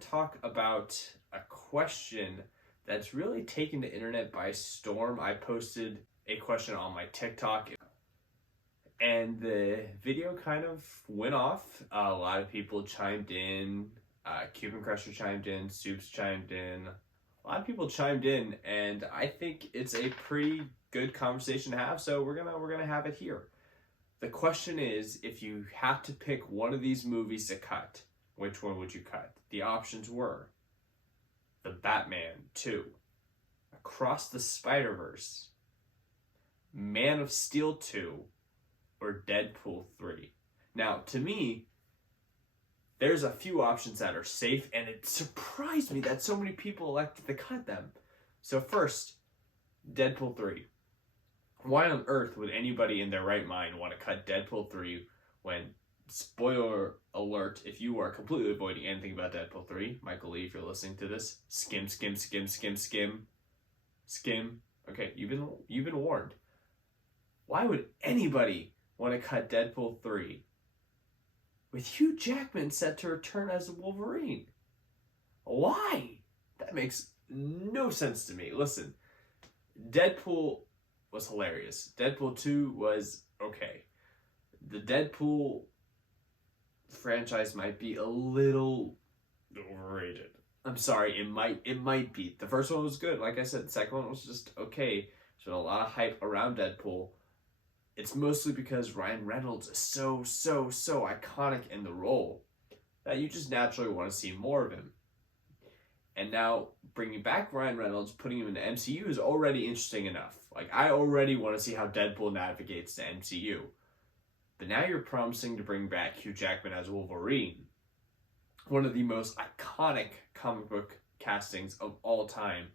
to talk about a question that's really taken the internet by storm. I posted a question on my TikTok and the video kind of went off. A lot of people chimed in. Cuban Crusher chimed in. Soups chimed in. A lot of people chimed in, and I think it's a pretty good conversation to have. So we're gonna have it here. The question is, if you have to pick one of these movies to cut, which one would you cut? The options were The Batman 2, Across the Spiderverse, Man of Steel 2, or Deadpool 3. Now, to me, there's a few options that are safe, and it surprised me that so many people elected to cut them. So first, Deadpool 3. Why on earth would anybody in their right mind want to cut Deadpool 3 when, spoiler alert, if you are completely avoiding anything about Deadpool 3, Michael Lee, if you're listening to this, skim. Okay, you've been warned. Why would anybody want to cut Deadpool 3 with Hugh Jackman set to return as Wolverine? Why? That makes no sense to me. Listen, Deadpool was hilarious. Deadpool 2 was okay. The Deadpool franchise might be a little overrated. I'm sorry, it might be. The first one was good. Like I said, the second one was just okay. There's been a lot of hype around Deadpool. It's mostly because Ryan Reynolds is so iconic in the role that you just naturally want to see more of him. And now bringing back Ryan Reynolds, putting him in the MCU is already interesting enough. Like, I already want to see how Deadpool navigates the MCU. But now you're promising to bring back Hugh Jackman as Wolverine, one of the most iconic comic book castings of all time,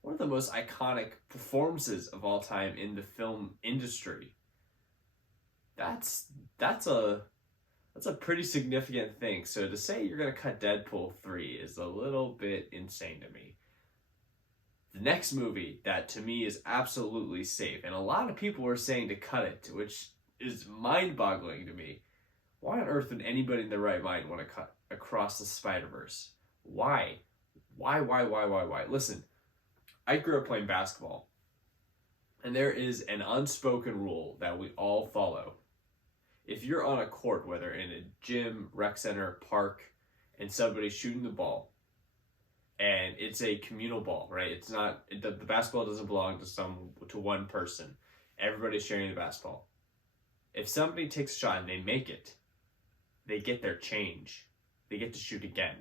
one of the most iconic performances of all time in the film industry. That's a pretty significant thing. So to say you're going to cut Deadpool 3 is a little bit insane to me. The next movie that to me is absolutely safe, and a lot of people are saying to cut it, which is mind-boggling to me. Why on earth would anybody in their right mind want to cut Across the Spiderverse? Why? Why? Listen, I grew up playing basketball, and there is an unspoken rule that we all follow. If you're on a court, whether in a gym, rec center, park, and somebody's shooting the ball, and it's a communal ball, right? It's not, the basketball doesn't belong to one person. Everybody's sharing the basketball. If somebody takes a shot and they make it, they get their change. They get to shoot again.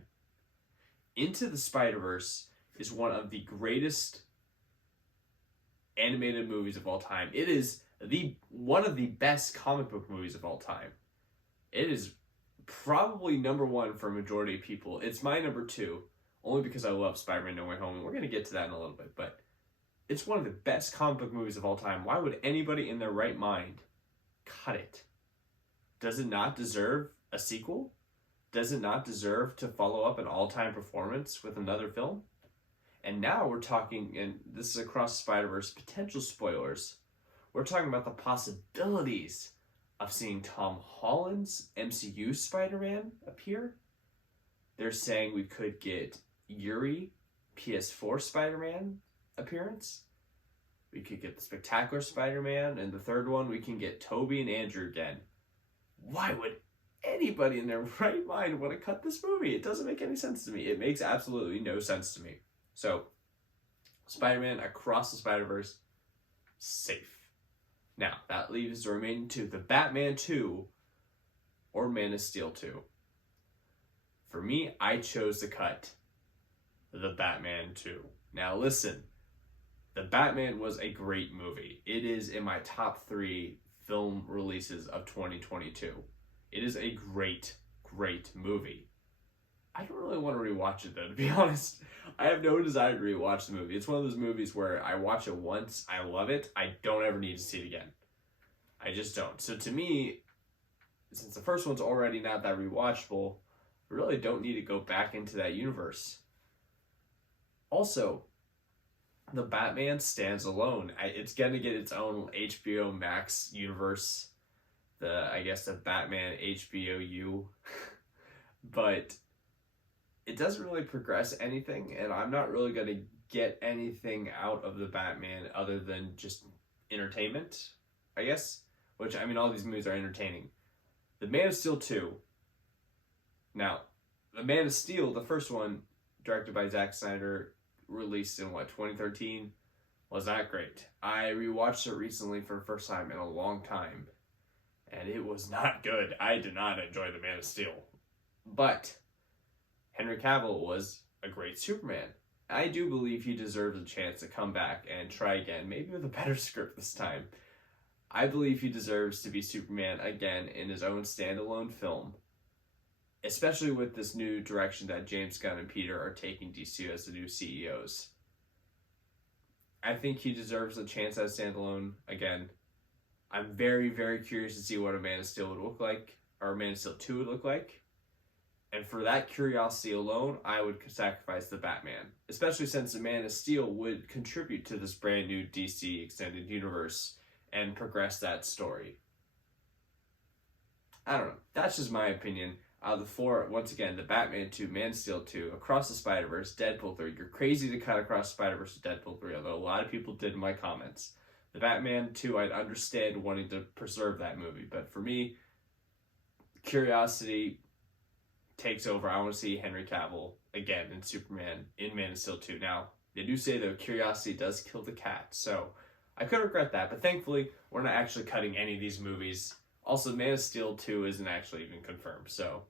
Into the Spider-Verse is one of the greatest animated movies of all time. It is one of the best comic book movies of all time. It is probably number one for a majority of people. It's my number two, only because I love Spider-Man No Way Home, and we're going to get to that in a little bit, but it's one of the best comic book movies of all time. Why would anybody in their right mind cut it? Does it not deserve a sequel? Does it not deserve to follow up an all-time performance with another film? And now we're talking, and this is Across the Spider-Verse, potential spoilers. We're talking about the possibilities of seeing Tom Holland's MCU Spider-Man appear. They're saying we could get Yuri, PS4 Spider-Man appearance. We could get the Spectacular Spider-Man, and the third one, we can get Tobey and Andrew again. Why would anybody in their right mind want to cut this movie? It doesn't make any sense to me. It makes absolutely no sense to me. So, Spider-Man Across the Spider-Verse, safe. Now, that leaves the remaining two, The Batman 2 or Man of Steel 2. For me, I chose to cut The Batman 2. Now listen, The Batman was a great movie. It is in my top 3 film releases of 2022. It is a great movie. I don't really want to rewatch it though, to be honest. I have no desire to rewatch the movie. It's one of those movies where I watch it once, I love it, I don't ever need to see it again. I just don't. So to me, since the first one's already not that rewatchable, I really don't need to go back into that universe. Also, the Batman stands alone. It's going to get its own HBO Max universe. I guess the Batman HBOU. But it doesn't really progress anything, and I'm not really going to get anything out of the Batman other than just entertainment, I guess. Which, I mean, all these movies are entertaining. The Man of Steel 2. Now, The Man of Steel, the first one, directed by Zack Snyder, released in, 2013, was not great. I rewatched it recently for the first time in a long time, and it was not good. I did not enjoy The Man of Steel. But Henry Cavill was a great Superman. I do believe he deserves a chance to come back and try again, maybe with a better script this time. I believe he deserves to be Superman again in his own standalone film, especially with this new direction that James Gunn and Peter are taking DC as the new CEOs. I think he deserves a chance as standalone again. I'm very, very curious to see what a Man of Steel would look like, or a Man of Steel 2 would look like. And for that curiosity alone, I would sacrifice the Batman, especially since the Man of Steel would contribute to this brand new DC extended universe and progress that story. I don't know. That's just my opinion. Out of the four, once again, the Batman 2, Man of Steel 2, Across the Spiderverse, Deadpool 3. You're crazy to cut Across the Spider-Verse to Deadpool 3, although a lot of people did in my comments. The Batman 2, I'd understand wanting to preserve that movie, but for me, curiosity takes over. I want to see Henry Cavill again in Superman in Man of Steel 2. Now, they do say though curiosity does kill the cat, so I could regret that, but thankfully we're not actually cutting any of these movies. Also, Man of Steel 2 isn't actually even confirmed, so